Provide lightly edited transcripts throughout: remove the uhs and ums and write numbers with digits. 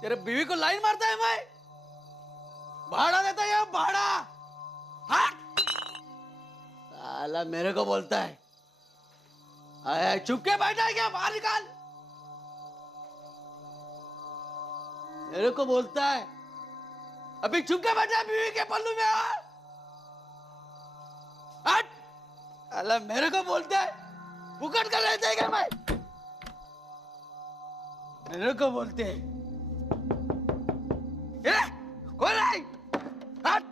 तेरे बीवी को लाइन मारता है मैं, भाड़ा देता है भाड़ा। साला मेरे को बोलता है, आया चुप के बैठा है क्या, बाहर निकाल। मेरे को बोलता है अभी चुप के बैठा है बीवी के पल्लू में। हट। साला मेरे को बोलता है फुकट कर लेते हैं क्या मैं, मेरे को बोलते हैं कौन है। हट।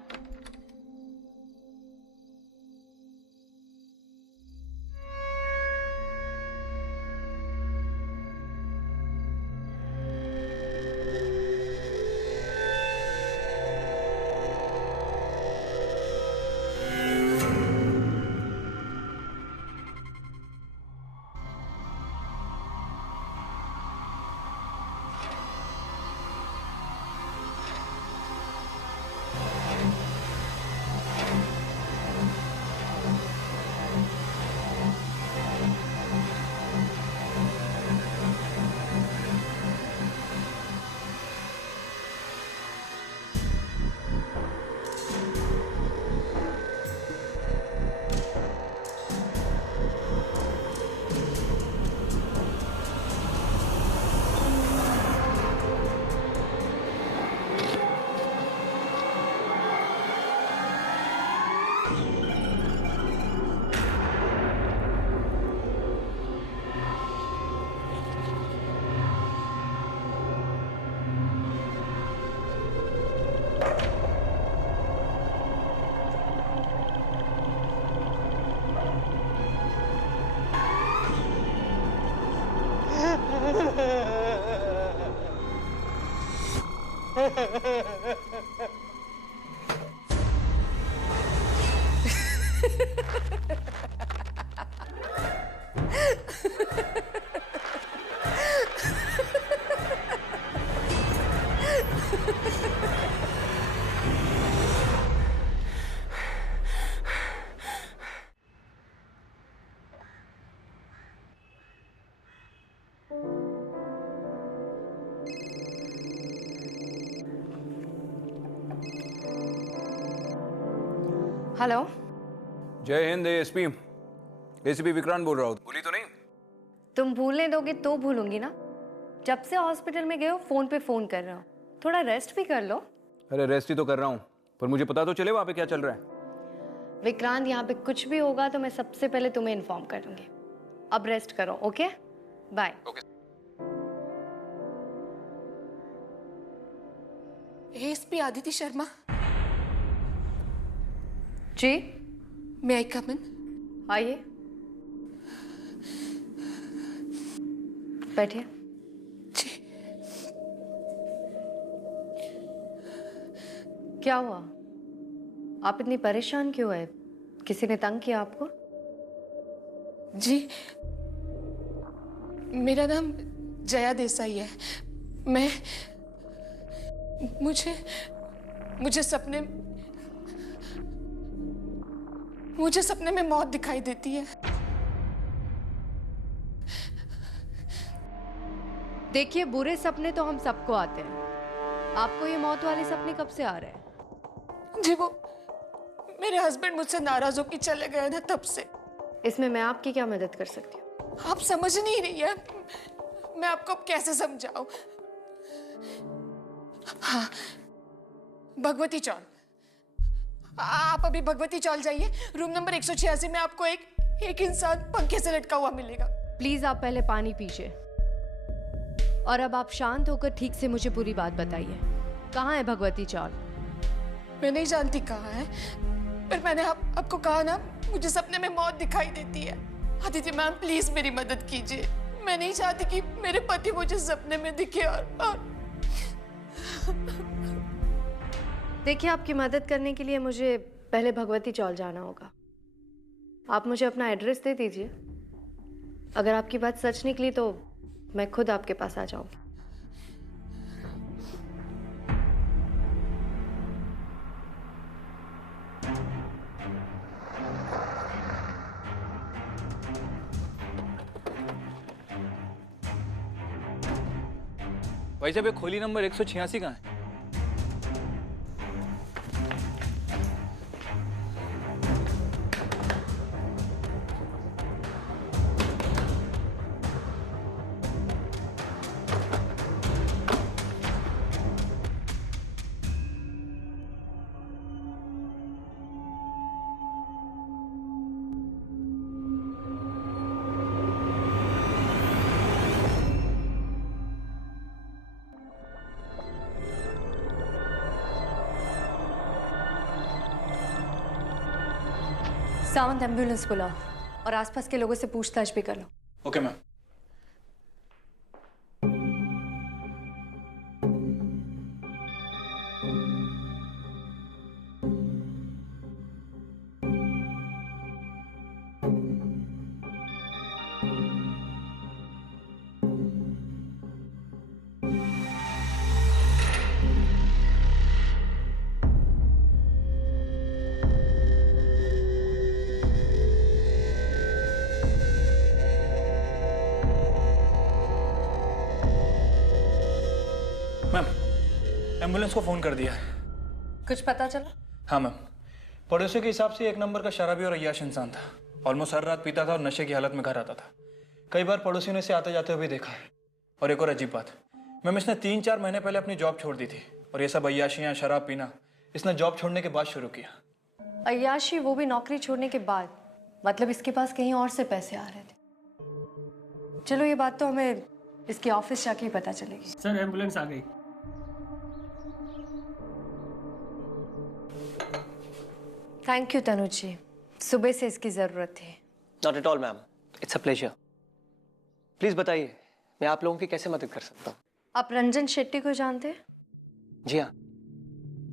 हेलो। जय हिंद एएसपी, एसीपी विक्रांत बोल रहा हूँ। भूली तो नहीं? तुम भूलने दोगे तो भूलूंगी ना। जब से हॉस्पिटल में गए हो फोन पे फोन कर रहा हूँ, थोड़ा रेस्ट भी कर लो। अरे रेस्ट ही तो कर रहा हूँ, पर मुझे पता तो चले वहाँ पे क्या चल रहा है। विक्रांत, यहाँ पे कुछ भी होगा तो मैं सबसे पहले तुम्हें इन्फॉर्म करूंगी। अब रेस्ट करो, okay? Bye. ASP Aditi Sharma. जी, मे आई कम इन? आइए, बैठिए। जी। क्या हुआ? आप इतनी परेशान क्यों है? किसी ने तंग किया आपको? जी, मेरा नाम जया देसाई है। मैं मुझे सपने में मौत दिखाई देती है। देखिए, बुरे सपने तो हम सबको आते हैं। आपको ये मौत वाले सपने कब से आ रहे हैं? जी, वो मेरे हस्बैंड मुझसे नाराज होकर चले गए ना, तब से। इसमें मैं आपकी क्या मदद कर सकती हूँ? आप समझ नहीं रही है, मैं आपको अब कैसे समझाऊं। हाँ, भगवती चौल। आप अभी भगवती चौल जाइए, रूम नंबर 186 में आपको एक इंसान पंखे से लटका हुआ मिलेगा। प्लीज आप पहले पानी पीजिए और अब आप शांत होकर ठीक से मुझे पूरी बात बताइए। कहाँ है भगवती चौल? मैं नहीं जानती कहाँ है, पर मैंने आपको कहा ना, मुझे सपने में मौत दिखाई देती है। आदित्य मैम, प्लीज मेरी मदद कीजिए। मैं नहीं चाहती कि मेरे पति मुझे सपने में दिखे। और देखिए, आपकी मदद करने के लिए मुझे पहले भगवती चौल जाना होगा। आप मुझे अपना एड्रेस दे दीजिए। अगर आपकी बात सच निकली तो मैं खुद आपके पास आ जाऊंगी। भाई साहब, ये खोली नंबर 186 कहाँ है? सावंत, एम्बुलेंस बुलाओ और आसपास के लोगों से पूछताछ भी कर लो। Okay ma'am. मैम, एम्बुलेंस को फोन कर दिया है। कुछ पता चला? हाँ मैम, पड़ोसियों के हिसाब से एक नंबर का शराबी और अय्याश इंसान था। ऑलमोस्ट हर रात पीता था और नशे की हालत में घर आता था। कई बार पड़ोसियों ने इसे आते जाते हुए देखा है। और एक और अजीब बात, मैम, इसने 3-4 महीने पहले अपनी जॉब छोड़ दी थी और ये सब अय्याशियाँ, शराब पीना इसने जॉब छोड़ने के बाद शुरू किया। अय्याशी, वो भी नौकरी छोड़ने के बाद? मतलब इसके पास कहीं और से पैसे आ रहे थे। चलो, ये बात तो हमें इसके ऑफिस जाके ही पता चलेगी। सर, एम्बुलेंस आ गई। थैंक यू तनुज जी, सुबह से इसकी जरूरत थी। Not at all ma'am, it's a pleasure. Please बताइए, मैं आप लोगों की कैसे मदद कर सकता हूँ? आप रंजन शेट्टी को जानते हैं? जी हाँ,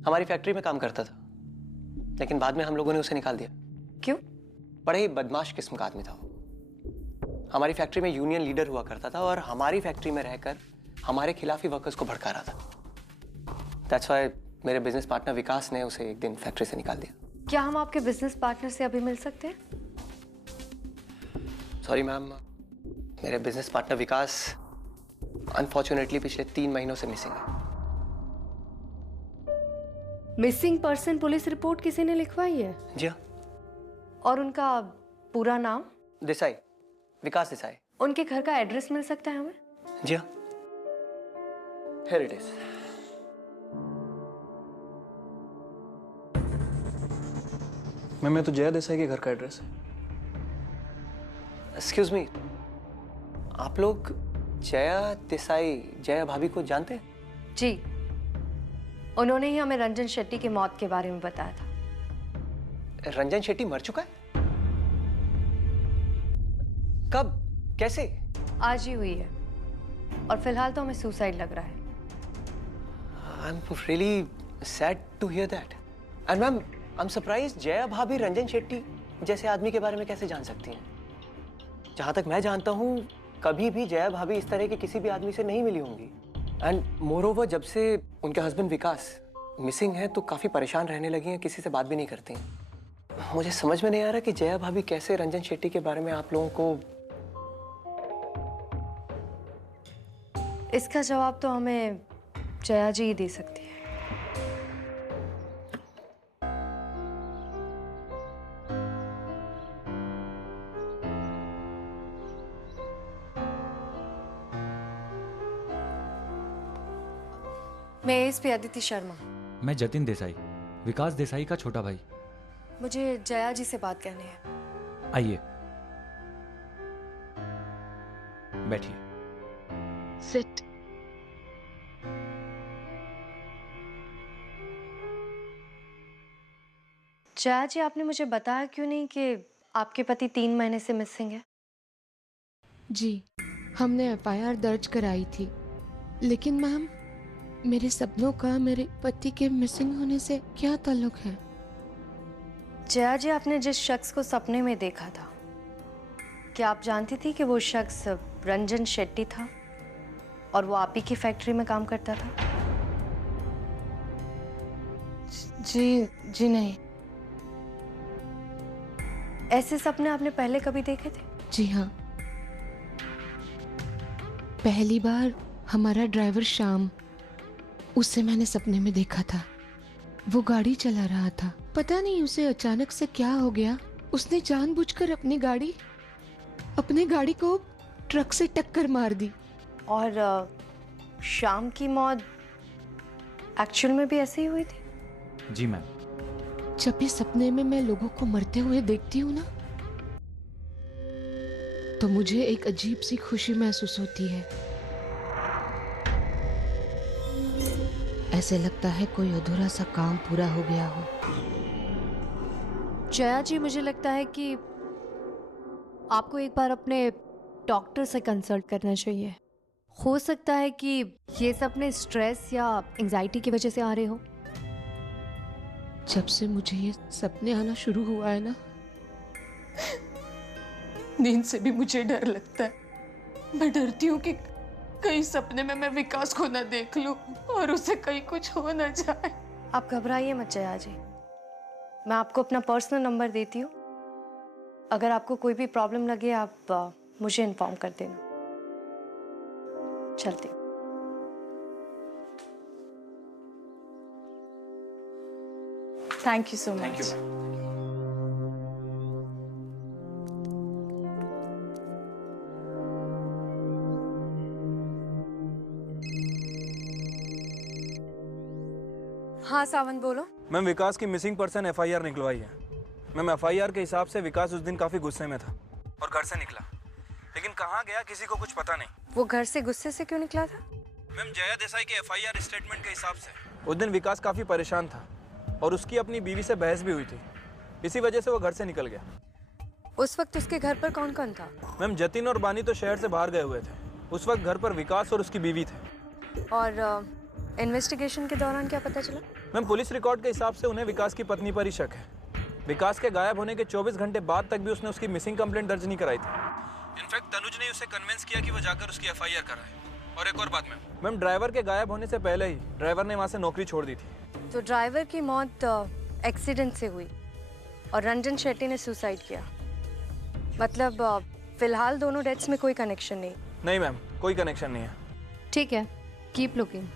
हमारी फैक्ट्री में काम करता था, लेकिन बाद में हम लोगों ने उसे निकाल दिया। क्यों? बड़े ही बदमाश किस्म का आदमी था वो। हमारी फैक्ट्री में यूनियन लीडर हुआ करता था और हमारी फैक्ट्री में रहकर हमारे खिलाफ ही वर्कर्स को भड़का रहा था। दैट्स व्हाई मेरे बिजनेस पार्टनर विकास ने उसे एक दिन फैक्ट्री से निकाल दिया। क्या हम आपके बिजनेस पार्टनर से अभी मिल सकते हैं? सॉरी मैम, मेरे बिजनेस पार्टनर विकास अनफॉर्चुनेटली पिछले 3 महीनों से मिसिंग है। मिसिंग पर्सन पुलिस रिपोर्ट किसी ने लिखवाई है? जी हाँ। और उनका पूरा नाम? देसाई, विकास देसाई। उनके घर का एड्रेस मिल सकता है हमें? जी हाँ, हियर इट इज। मैम, ये तो जया देसाई के घर का एड्रेस है। एक्सक्यूज मी, आप लोग जया देसाई, जया भाभी को जानते हैं? जी, उन्होंने ही हमें रंजन शेट्टी की मौत के बारे में बताया था। रंजन शेट्टी मर चुका है? कब, कैसे? आज ही हुई है और फिलहाल तो हमें सुसाइड लग रहा है। I am really sad to hear that. And ma'am, I am surprised, Jaya भाभी रंजन शेट्टी जैसे आदमी के बारे में कैसे जान सकती हैं? जहां तक मैं जानता हूं, कभी भी जया भाभी इस तरह के किसी भी आदमी से नहीं मिली होंगी। एंड मोरओवर, जब से उनके हस्बैंड विकास मिसिंग है तो काफी परेशान रहने लगी हैं, किसी से बात भी नहीं करती हैं। मुझे समझ में नहीं आ रहा कि जया भाभी कैसे रंजन शेट्टी के बारे में आप लोगों को। इसका जवाब तो हमें जया जी ही दे सकती है। मैं एसपी अदिति शर्मा। मैं जतिन देसाई, विकास देसाई का छोटा भाई। मुझे जया जी से बात करनी है। आइए, बैठिए। सिट। जया जी, आपने मुझे बताया क्यों नहीं कि आपके पति 3 महीने से मिसिंग है? जी, हमने एफआईआर दर्ज कराई थी, लेकिन मैम, मेरे सपनों का मेरे पति के मिसिंग होने से क्या ताल्लुक है? जया जी, आपने जिस शख्स को सपने में देखा था, क्या आप जानती थी कि वो शख्स रंजन शेट्टी था और वो आप ही की फैक्ट्री में काम करता था? जी नहीं। ऐसे सपने आपने पहले कभी देखे थे? जी हाँ, पहली बार हमारा ड्राइवर श्याम, उससे मैंने सपने में देखा था। वो गाड़ी चला रहा था, पता नहीं उसे अचानक से क्या हो गया। उसने जानबूझकर अपने गाड़ी को ट्रक से टक्कर मार दी। और शाम की मौत एक्चुअल में भी ऐसे ही हुई थी? जी मैम। जब भी सपने में मैं लोगों को मरते हुए देखती हूँ ना, तो मुझे एक अजीब सी खुशी महसूस होती है। ऐसे लगता है कोई अधूरा सा काम पूरा हो गया हो। जया जी, मुझे लगता है कि आपको एक बार अपने डॉक्टर से कंसल्ट करना चाहिए। हो सकता है कि ये सपने स्ट्रेस या एंजाइटी की वजह से आ रहे हो। जब से मुझे ये सपने आना शुरू हुआ है ना, नींद से भी मुझे डर लगता है। मैं डरती हूँ कि कहीं सपने में मैं विकास को ना देख लूं और उसे कहीं कुछ हो ना जाए। आप घबराइए मत जया जी, मैं आपको अपना पर्सनल नंबर देती हूँ। अगर आपको कोई भी प्रॉब्लम लगे आप मुझे इन्फॉर्म कर देना। चलती हूँ। Thank you so much. हाँ सावंत, बोलो। मैम, विकास की मिसिंग पर्सन एफआईआर निकलवाई है। मैम, एफआईआर के हिसाब से विकास उस दिन काफ़ी गुस्से में था और घर से निकला, लेकिन कहाँ गया किसी को कुछ पता नहीं। वो घर से गुस्से से क्यों निकला था? मैम, जया देसाई के एफआईआर स्टेटमेंट के हिसाब से उस दिन विकास काफ़ी परेशान था और उसकी अपनी बीवी से बहस भी हुई थी। इसी वजह से वो घर से निकल गया। उस वक्त उसके घर पर कौन कौन था? मैम, जतिन और बानी तो शहर से बाहर गए हुए थे। उस वक्त घर पर विकास और उसकी बीवी थे। और इन्वेस्टिगेशन के दौरान क्या पता चला? मैम, पुलिस रिकॉर्ड के हिसाब से उन्हें विकास की पत्नी पर ही शक है। विकास के गायब होने के 24 घंटे बाद तक भी उसने उसकी मिसिंग कंप्लेंट दर्ज नहीं कराई थी। इनफैक्ट तनुज ने उसे कन्विंस किया कि वो जाकर उसकी एफआईआर कराए। और एक और बात मैम, ड्राइवर के गायब होने से पहले ही ड्राइवर ने वहाँ से नौकरी छोड़ दी थी। तो ड्राइवर की मौत एक्सीडेंट से हुई और रंजन शेट्टी ने सुसाइड किया। मतलब फिलहाल दोनों डेथ्स में कोई कनेक्शन नहीं? नहीं मैम, कोई कनेक्शन नहीं है। ठीक है, कीप लुकिंग।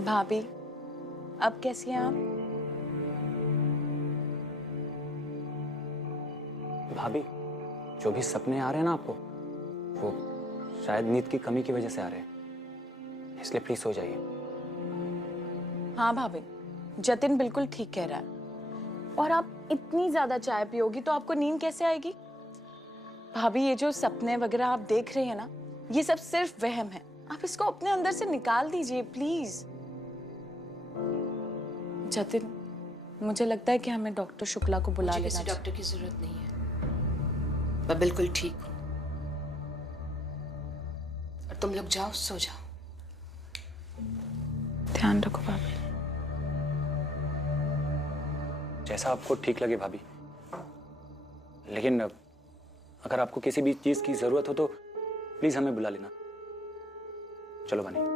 भाभी, अब कैसी हैं आप? भाभी, जो भी सपने आ रहे हैं ना आपको, वो शायद नींद की कमी की वजह से आ रहे हैं, इसलिए प्लीज सो जाइए। हाँ भाभी, जतिन बिल्कुल ठीक कह रहा है। और आप इतनी ज्यादा चाय पियोगी तो आपको नींद कैसे आएगी? भाभी, ये जो सपने वगैरह आप देख रहे हैं ना, ये सब सिर्फ वहम है। आप इसको अपने अंदर से निकाल दीजिए प्लीज। जतिन, मुझे लगता है कि हमें डॉक्टर शुक्ला को बुला लेना चाहिए। डॉक्टर की जरूरत नहीं है, मैं बिल्कुल ठीक हूँ। और तुम लोग जाओ, सो जाओ। ध्यान रखो भाभी। जैसा आपको ठीक लगे भाभी, लेकिन अगर आपको किसी भी चीज की जरूरत हो तो प्लीज हमें बुला लेना। चलो बनी।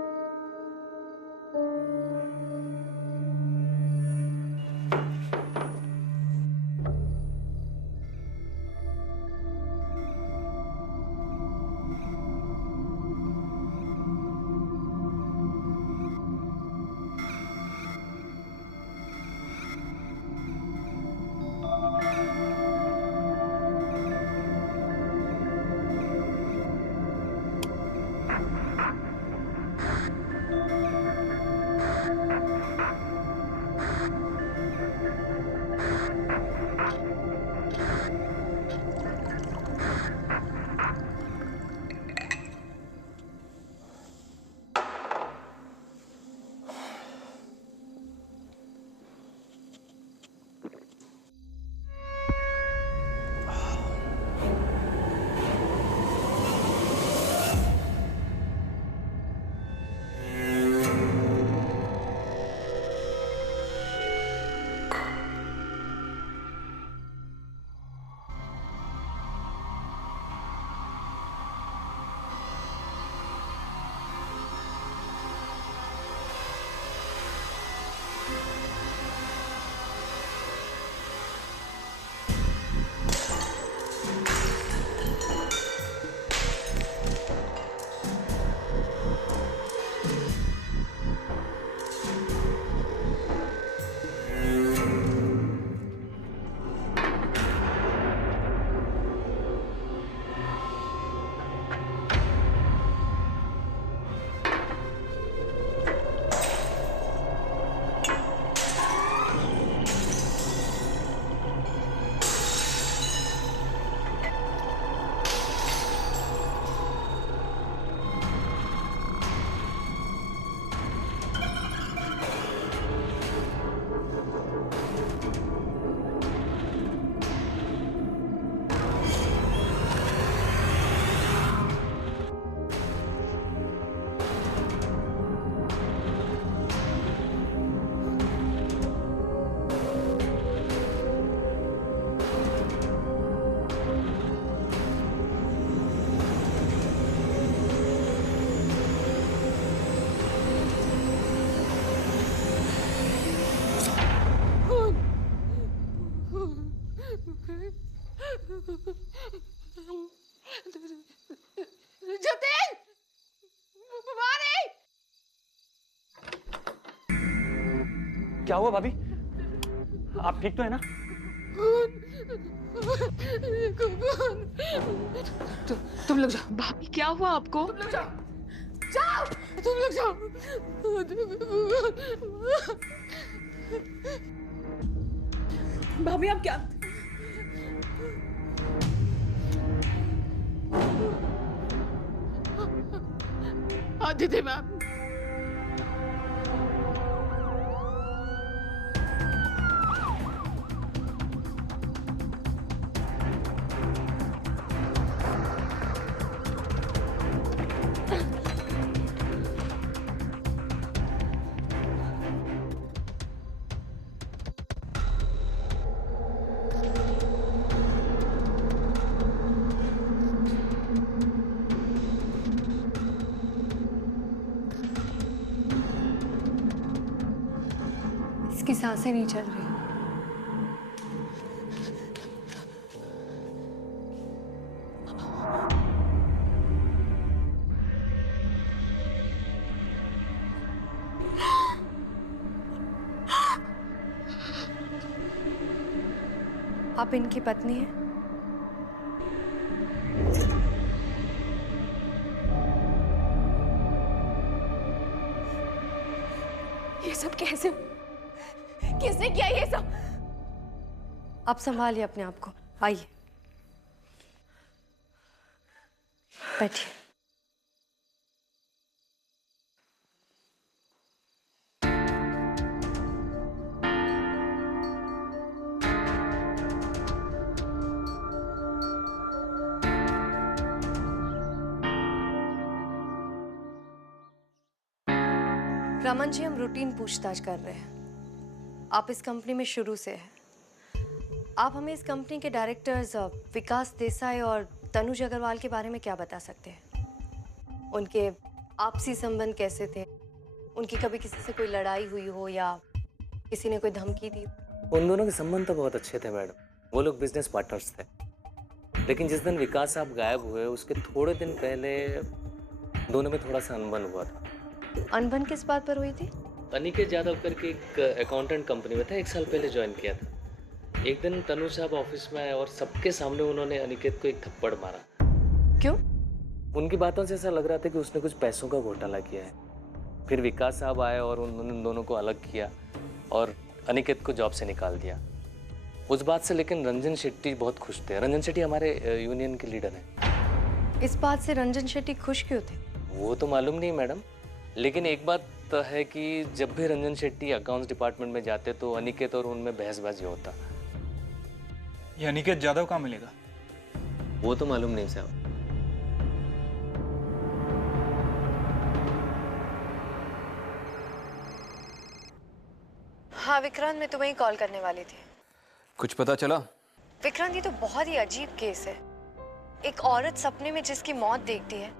क्या हुआ भाभी? आप ठीक तो है ना? तुम लोग जाओ, भाभी क्या हुआ आपको? तुम लोग जाओ, जाओ, तुम लोग जाओ। भाभी आप क्या? आदित्य मैम, इसकी सांसें नहीं चल रही। आप इनकी पत्नी हैं? ये सब कैसे? किसने किया ये सब? आप संभालिए अपने आप को, आइए बैठिए। रमन जी, हम रूटीन पूछताछ कर रहे हैं। आप इस कंपनी में शुरू से हैं। आप हमें इस कंपनी के डायरेक्टर्स विकास देसाई और तनुज अग्रवाल के बारे में क्या बता सकते हैं? उनके आपसी संबंध कैसे थे? उनकी कभी किसी से कोई लड़ाई हुई हो या किसी ने कोई धमकी दी? उन दोनों के संबंध तो बहुत अच्छे थे मैडम, वो लोग बिजनेस पार्टनर्स थे। लेकिन जिस दिन विकास साहब गायब हुए उसके थोड़े दिन पहले दोनों में थोड़ा सा अनबन हुआ था। अनबन किस बात पर हुई थी? अनिकेत यादव करके एक अकाउंटेंट कंपनी में था, 1 साल पहले ज्वाइन किया था। एक दिन तनु साहब ऑफिस में आए और सबके सामने उन्होंने अनिकेत को एक थप्पड़ मारा। क्यों? उनकी बातों से ऐसा लग रहा था कि उसने कुछ पैसों का घोटाला किया है। फिर विकास साहब आए और उन्होंने उन दोनों को अलग किया और अनिकेत को जॉब से निकाल दिया। उस बात से लेकिन रंजन शेट्टी बहुत खुश थे। रंजन शेट्टी हमारे यूनियन के लीडर हैं। इस बात से रंजन शेट्टी खुश क्यों थे? वो तो मालूम नहीं मैडम, लेकिन एक बात तो है कि जब भी रंजन शेट्टी अकाउंट्स डिपार्टमेंट में जाते तो अनिकेत और उनमें बहसबाजी होता। ये अनिकेत यादव कहाँ मिलेगा? वो तो मालूम नहीं साहब। हाँ विक्रांत, मैं तुम्हें ही कॉल करने वाली थी। कुछ पता चला? विक्रांत, ये तो बहुत ही अजीब केस है। एक औरत सपने में जिसकी मौत देखती है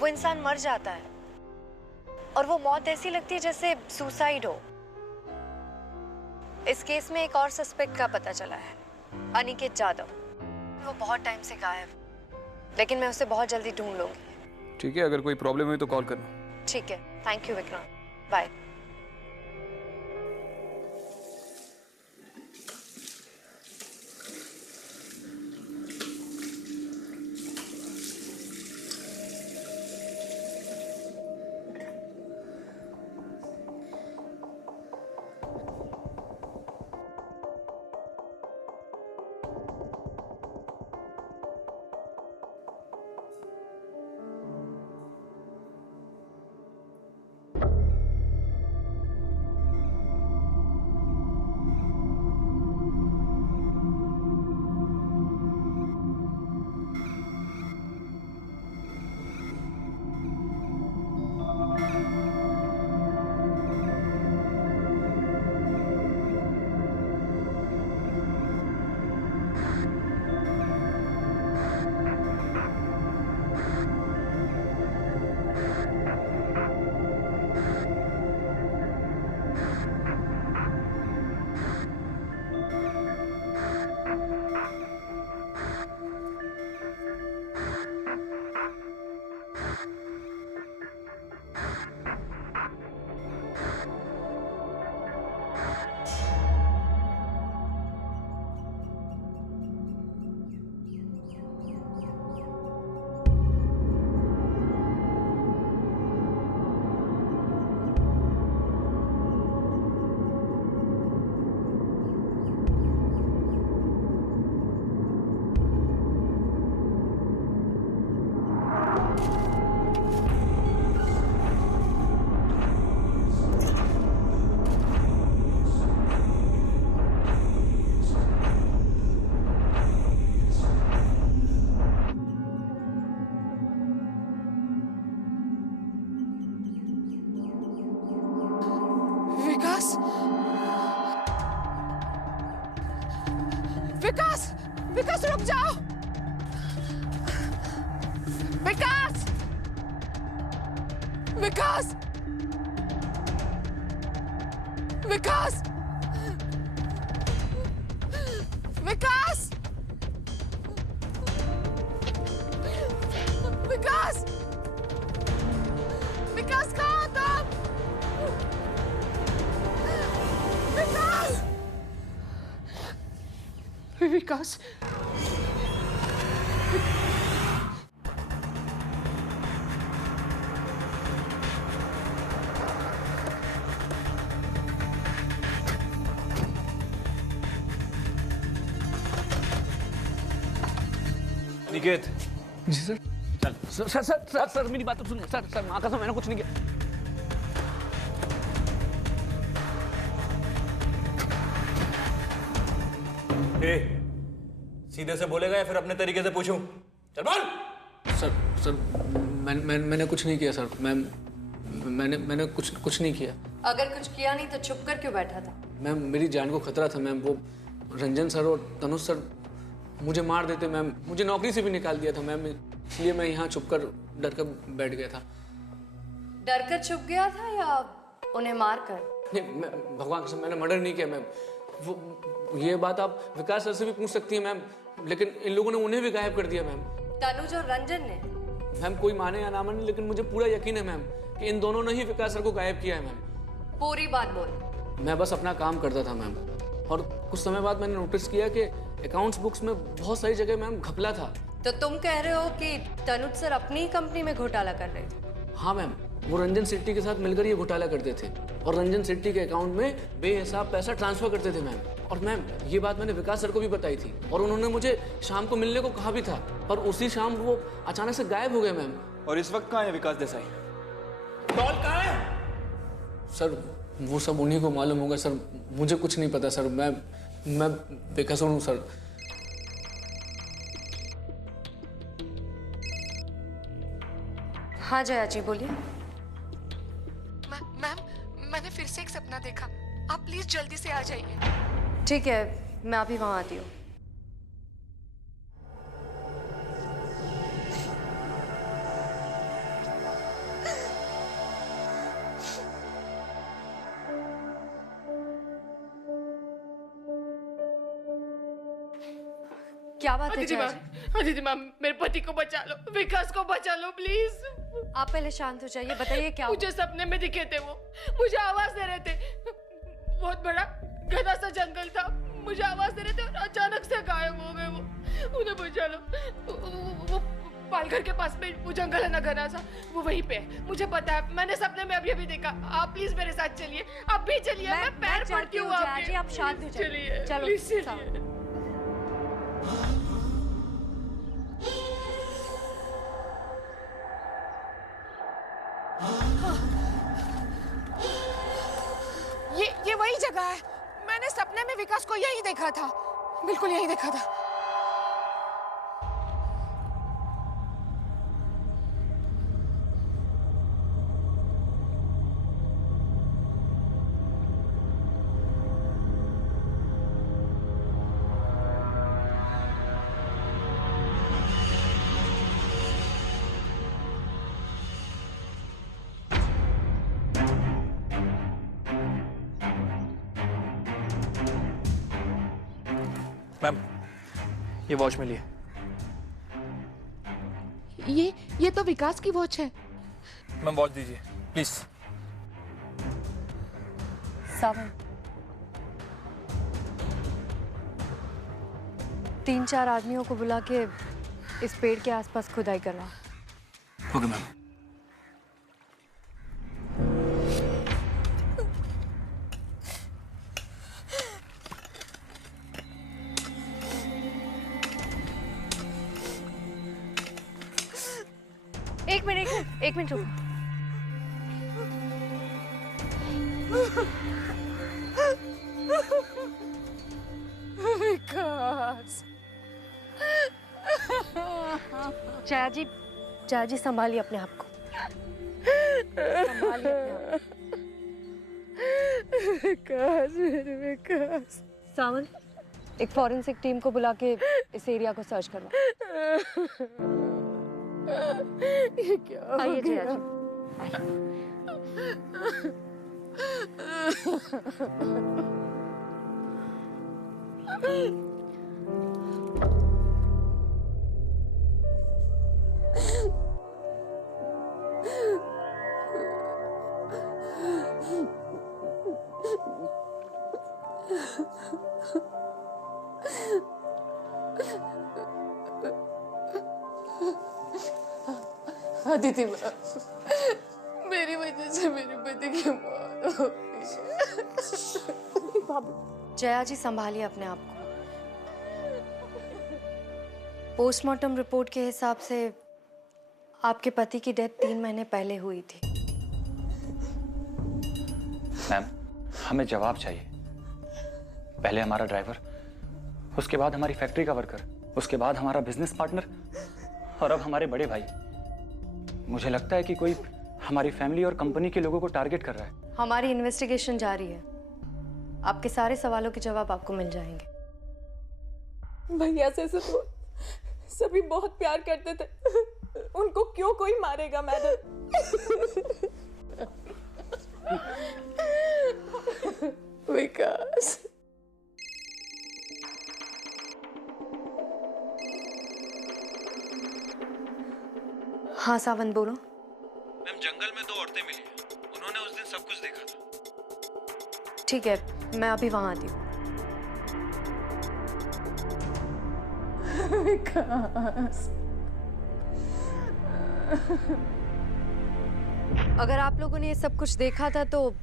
वो इंसान मर जाता है और वो मौत ऐसी लगती है जैसे सुसाइड हो। इस केस में एक और सस्पेक्ट का पता चला है, अनिकेत यादव। वो बहुत टाइम से गायब, लेकिन मैं उसे बहुत जल्दी ढूंढ लूंगी। ठीक है, अगर कोई प्रॉब्लम हुई तो कॉल करना। ठीक है, थैंक यू विक्रांत, बाय। विकास, विकास रुक जाओ। विकास, विकास, विकास, विकास, विकास, विकास कहाँ हो तुम? विकास, विकास, निकेत, जी सर। चल सर सर सर सर मेरी बात तो सुनिए सर। सर माँ कसम मैंने कुछ नहीं किया। सीधे से बोलेगा या फिर अपने तरीके से पूछूं? चल बोल। सर सर मैंने कुछ नहीं किया सर। मैंने कुछ नहीं किया। अगर कुछ किया नहीं तो चुप कर क्यों बैठा था? मैम मेरी जान को खतरा था मैम। वो रंजन सर और तनुज सर मुझे मार देते मैम। मुझे नौकरी से भी निकाल दिया था मैम, इसलिए मैं यहाँ छुप कर डर कर बैठ गया था। डर कर छुप गया था या उन्हें मार कर? नहीं भगवान कसम मैंने मर्डर नहीं किया मैम। वो ये बात आप विकास सर से भी पूछ सकती हैं मैम, लेकिन इन लोगों ने उन्हें भी गायब कर दिया मैम। तनुज और रंजन ने? मैम कोई माने या ना माने, लेकिन मुझे पूरा यकीन है मैम कि इन दोनों ने ही विकास सर को गायब किया है मैम। पूरी बात बोल। मैं बस अपना काम करता था मैम, और कुछ समय बाद मैंने नोटिस किया कि अकाउंट्स बुक्स में बहुत सारी जगह मैम घपला था। तो तुम कह रहे हो कि तनुज सर अपनी ही कंपनी में घोटाला कर रहे थे? हाँ मैम, वो रंजन शेट्टी के साथ मिलकर ये घोटाला करते थे और रंजन शेट्टी के अकाउंट में बेहिसाब पैसा ट्रांसफर करते थे मैम। और मैम ये बात मैंने विकास सर को भी बताई थी और उन्होंने मुझे शाम को मिलने को कहा भी था, पर उसी शाम वो अचानक से गायब हो गए मैम। और इस वक्त कहाँ है विकास देसाई? कॉल कहाँ है? सर वो सब उन्हीं को मालूम होगा सर, मुझे कुछ नहीं पता सर। मैं बेकसूर हूँ सर। हाँ जया जी बोलिए। मैम मैंने फिर से एक सपना देखा, आप प्लीज जल्दी से आ जाइए। ठीक है, मैं अभी वहां आती हूँ। क्या बात है जया जी? अदिति मैम मेरे पति को बचा लो, विकास को बचा लो प्लीज। आप पहले शांत हो जाइए, बताइए क्या हुआ? मुझे सपने में दिखे थे वो, मुझे आवाज दे रहे थे। बहुत बड़ा घना सा जंगल था, मुझे आवाज दे रहे थे और अचानक से गायब हो गए वो। उन्हें बचा लो। वो पालघर के पास में वो जंगल है ना घना सा, वो वहीं पे है। मुझे पता है, मैंने सपने में अभी देखा। आप प्लीज मेरे साथ चलिए, आप भी चलिए। मैं पैर पड़ती हूँ आपके। आप शांत हो जाइए। चलिए चलो प्लीज चलिए। ये वही जगह है, मैंने सपने में विकास को यही देखा था, बिल्कुल यही देखा था। मैम ये वॉच मिली ये तो विकास की वॉच है। मैम वॉच दीजिए प्लीज। सावन 3-4 आदमियों को बुला के इस पेड़ के आसपास खुदाई करवा। Okay ma'am. एक मिनट रुको। विकास। जया जी संभालिए अपने आप को। संभालिए अपने आप को। विकास, मेरे विकास। सावन एक फॉरेंसिक टीम को बुला के इस एरिया को सर्च करवा। ये क्या हो आइए जया गया? जी। अदिति मैम, मेरी वजह से मेरे पति की मौत हो गई। जया जी संभालिए अपने आप को। पोस्टमार्टम रिपोर्ट के हिसाब से आपके पति की डेथ 3 महीने पहले हुई थी। मैम, हमें जवाब चाहिए। पहले हमारा ड्राइवर, उसके बाद हमारी फैक्ट्री का वर्कर, उसके बाद हमारा बिजनेस पार्टनर और अब हमारे बड़े भाई। मुझे लगता है कि कोई हमारी फैमिली और कंपनी के लोगों को टारगेट कर रहा है। हमारी इन्वेस्टिगेशन जारी है। आपके सारे सवालों के जवाब आपको मिल जाएंगे। भैया से तो सभी बहुत प्यार करते थे, उनको क्यों कोई मारेगा मैडम? विकास, हाँ सावन बोलो। मैम, जंगल में 2 औरतें मिली हैं। उन्होंने उस दिन सब कुछ देखा था। ठीक है, मैं अभी वहां आती हूँ। विकास, अगर आप लोगों ने ये सब कुछ देखा था तो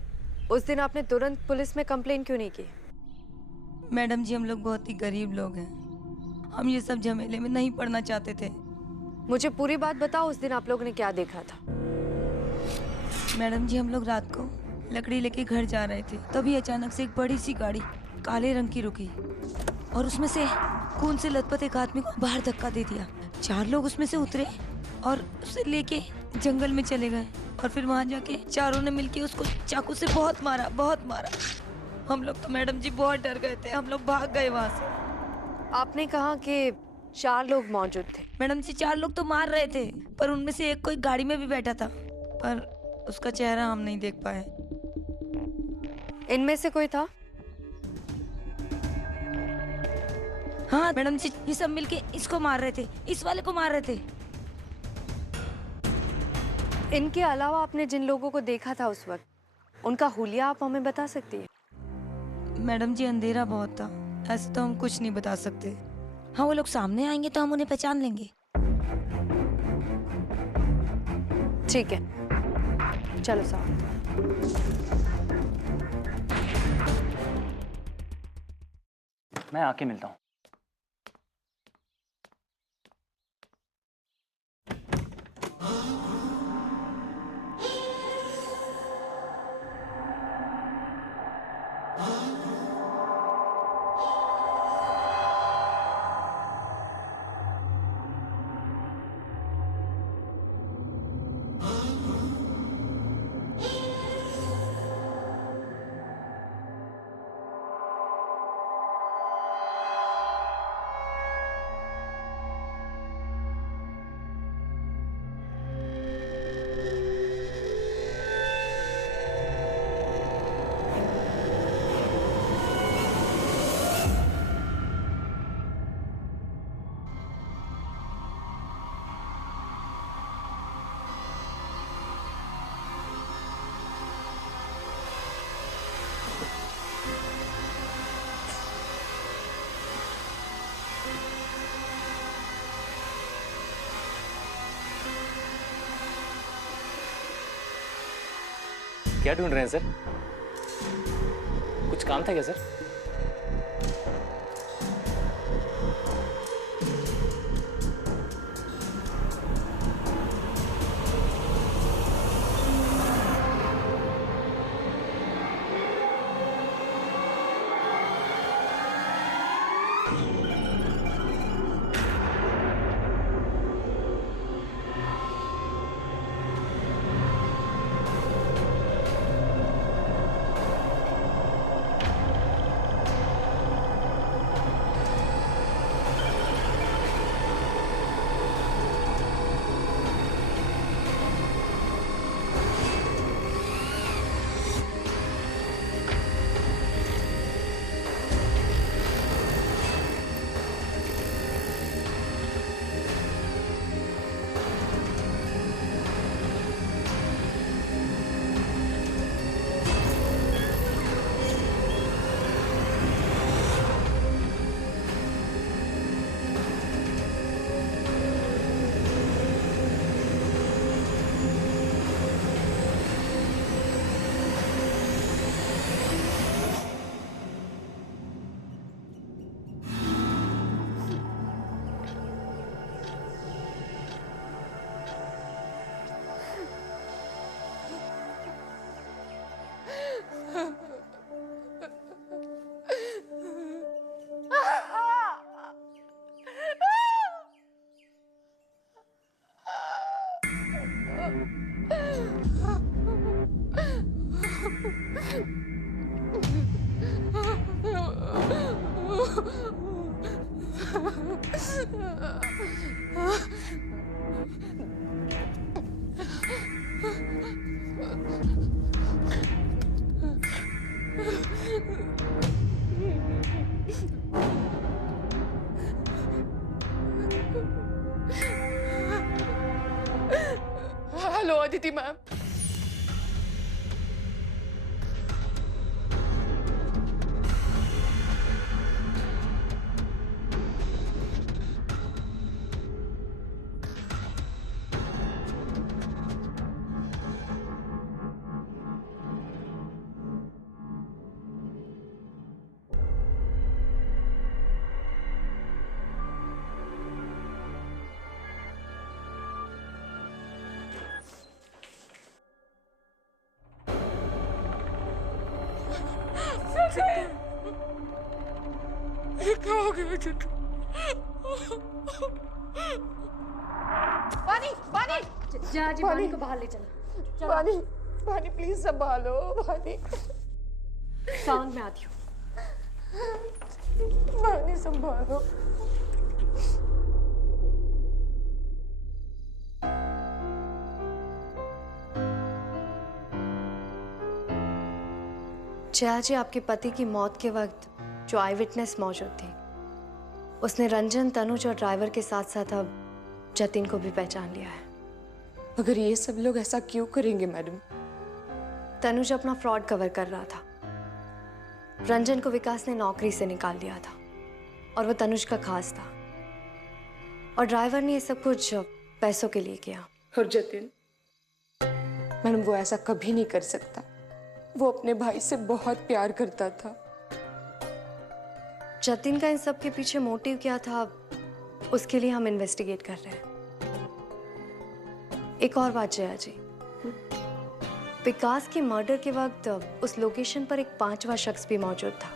उस दिन आपने तुरंत पुलिस में कंप्लेन क्यों नहीं की? मैडम जी, हम लोग बहुत ही गरीब लोग हैं। हम ये सब झमेले में नहीं पड़ना चाहते थे। मुझे पूरी बात बताओ, उस दिन आप लोगों ने क्या देखा था? मैडम जी, हम लोग रात को लकड़ी लेके घर जा रहे थे, तभी अचानक से एक बड़ी सी गाड़ी काले रंग की रुकी और उसमें से खून से लथपथ एक आदमी को बाहर धक्का दे दिया। 4 लोग उसमें से उतरे और उसे लेके जंगल में चले गए और फिर वहां जाके चारों ने मिलके उसको चाकू से बहुत मारा। हम लोग तो मैडम जी बहुत डर गए थे, हम लोग भाग गए वहां से। आपने कहा कि 4 लोग मौजूद थे। मैडम जी, 4 लोग तो मार रहे थे, पर उनमें से एक कोई गाड़ी में भी बैठा था, पर उसका चेहरा हम नहीं देख पाए। इनमें से कोई था? हाँ मैडम जी, ये सब मिलके इसको मार रहे थे, इस वाले को मार रहे थे। इनके अलावा आपने जिन लोगों को देखा था उस वक्त, उनका हुलिया आप हमें बता सकती है? मैडम जी, अंधेरा बहुत था, ऐसे तो हम कुछ नहीं बता सकते। हाँ, वो लोग सामने आएंगे तो हम उन्हें पहचान लेंगे। ठीक है, चलो साहब। मैं आके मिलता हूँ। क्या ढूंढ रहे हैं सर? कुछ काम था क्या सर? Hello Aditi ma'am. क्या हो गया जतिन? पानी पानी जा जी, पानी को बाहर ले चलो। पानी पानी प्लीज संभालो। पानी साउंड में आती हूँ। पानी संभालो। जया जी, आपके पति की मौत के वक्त जो आई विटनेस मौजूद थी, उसने रंजन, तनुज और ड्राइवर के साथ साथ अब जतिन को भी पहचान लिया है। मगर ये सब लोग ऐसा क्यों करेंगे मैडम? तनुज अपना फ्रॉड कवर कर रहा था। रंजन को विकास ने नौकरी से निकाल दिया था और वो तनुज का खास था, और ड्राइवर ने ये सब कुछ पैसों के लिए किया। और जतिन मैडम, वो ऐसा कभी नहीं कर सकता। वो अपने भाई से बहुत प्यार करता था। जतिन का इन सब के पीछे मोटिव क्या था, उसके लिए हम इन्वेस्टिगेट कर रहे हैं। एक और बात जया जी, विकास के मर्डर के वक्त उस लोकेशन पर एक 5वां शख्स भी मौजूद था।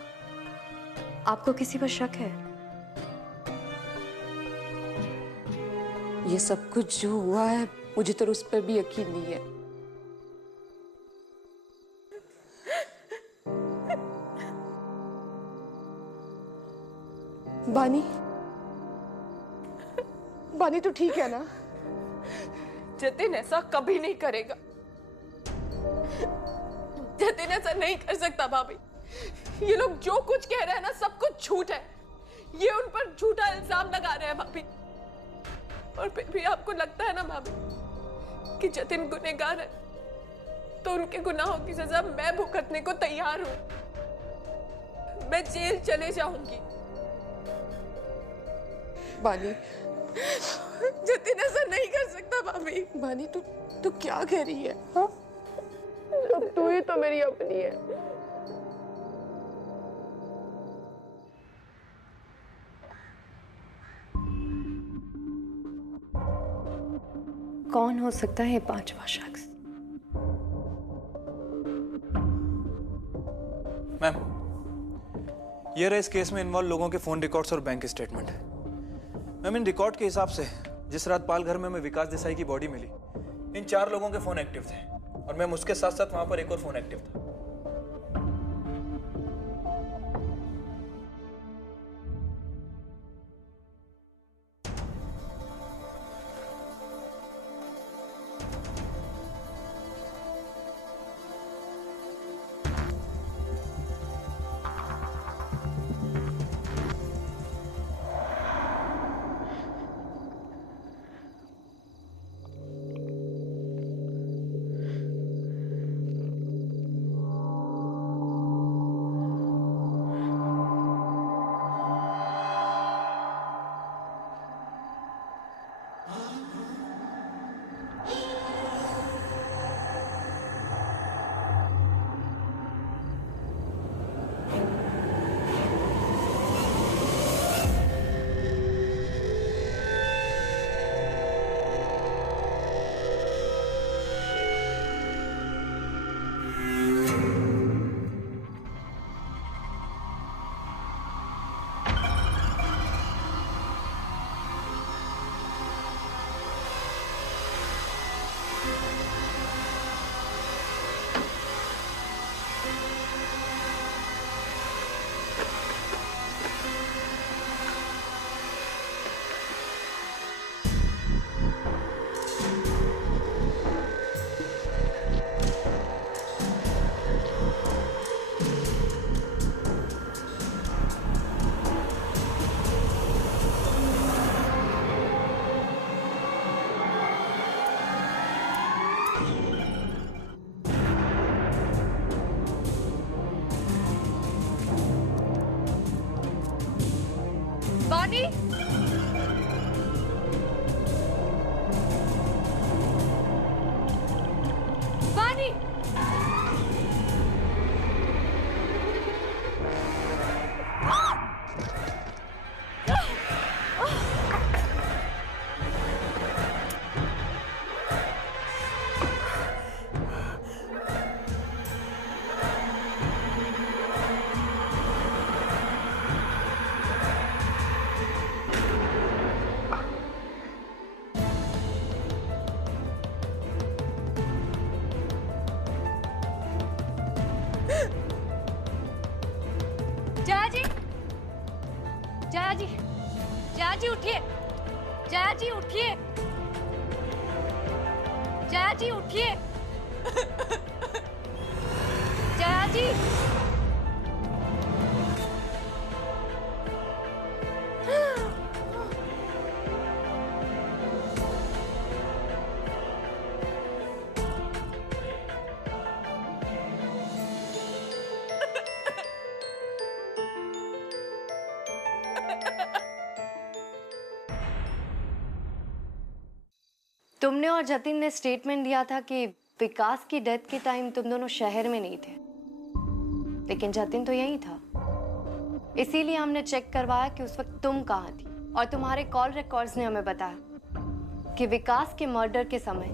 आपको किसी पर शक है? ये सब कुछ जो हुआ है, मुझे तो उस पर भी यकीन नहीं है। बानी, बानी तो ठीक है ना? जतिन ऐसा कभी नहीं करेगा। जतिन ऐसा नहीं कर सकता भाभी। ये लोग जो कुछ कह रहे हैं ना, सब कुछ झूठ है। ये उन पर झूठा इल्जाम लगा रहे हैं भाभी। और फिर भी आपको लगता है ना भाभी कि जतिन गुनहगार है, तो उनके गुनाहों की सजा मैं भुगतने को तैयार हूं। मैं जेल चले जाऊंगी। बानी, जतिन ऐसा नहीं कर सकता भाभी। बानी तू क्या कह रही है? हाँ? अब तू ही तो मेरी अपनी है। कौन हो सकता है ये 5वां शख्स? मैम, ये रहे इस केस में इन्वॉल्व लोगों के फोन रिकॉर्ड्स और bank statement. Ma'am, in record के हिसाब से जिस रात पाल घर में हमें विकास देसाई की बॉडी मिली, इन 4 लोगों के फोन एक्टिव थे, और मैम उसके साथ साथ वहां पर एक और फोन एक्टिव था। वानी, वानी, जया जी, जया जी, जया जी उठिए, जया जी उठिए, जया जी उठिए, जया जी। तुमने और जतिन ने स्टेटमेंट दिया था कि विकास की डेथ के टाइम तुम दोनों शहर में नहीं थे, लेकिन जतिन तो यहीं था। इसीलिए हमने चेक करवाया कि उस वक्त तुम कहाँ थी, और तुम्हारे कॉल रिकॉर्ड्स ने हमें बताया कि विकास के मर्डर के समय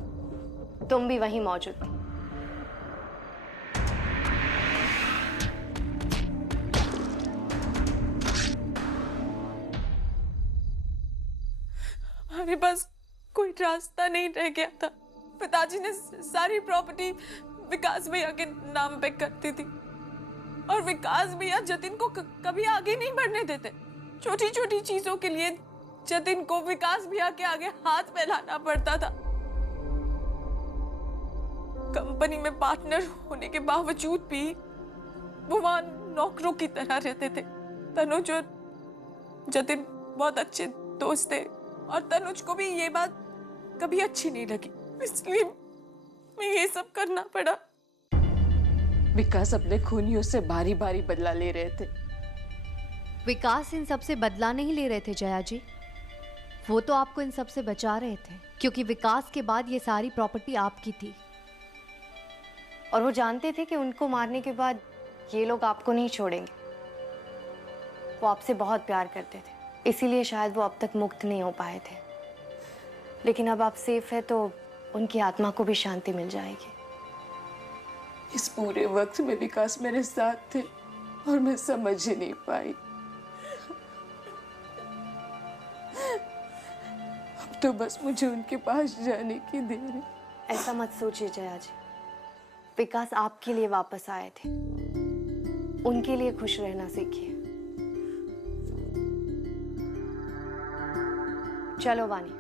तुम भी वहीं मौजूद थी। हमारे पास कोई रास्ता नहीं रह गया था। पिताजी ने सारी प्रॉपर्टी विकास भैया के नाम पे करती थी, और विकास भैया जतिन को कभी आगे नहीं बढ़ने देते। छोटी छोटी चीजों के लिए जतिन को विकास भैया के आगे हाथ फैलाना पड़ता था। कंपनी में पार्टनर होने के बावजूद भी वो वहां नौकरों की तरह रहते थे। तनुज और जतिन बहुत अच्छे दोस्त थे, और तनुज को भी ये बात कभी अच्छी नहीं लगी, इसलिए मैं ये सब करना पड़ा। विकास अपने खूनियों से बारी बारी बदला ले रहे थे। विकास इन सब से बदला नहीं ले रहे थे जया जी, वो तो आपको इन सब से बचा रहे थे, क्योंकि विकास के बाद ये सारी प्रॉपर्टी आपकी थी, और वो जानते थे कि उनको मारने के बाद ये लोग आपको नहीं छोड़ेंगे। वो आपसे बहुत प्यार करते थे, इसीलिए शायद वो अब तक मुक्त नहीं हो पाए थे। लेकिन अब आप सेफ है तो उनकी आत्मा को भी शांति मिल जाएगी। इस पूरे वक्त में विकास मेरे साथ थे, और मैं समझ ही नहीं पाई। अब तो बस मुझे उनके पास जाने की देर है। ऐसा मत सोचिए जया जी, विकास आपके लिए वापस आए थे, उनके लिए खुश रहना सीखिए। चलो वानी,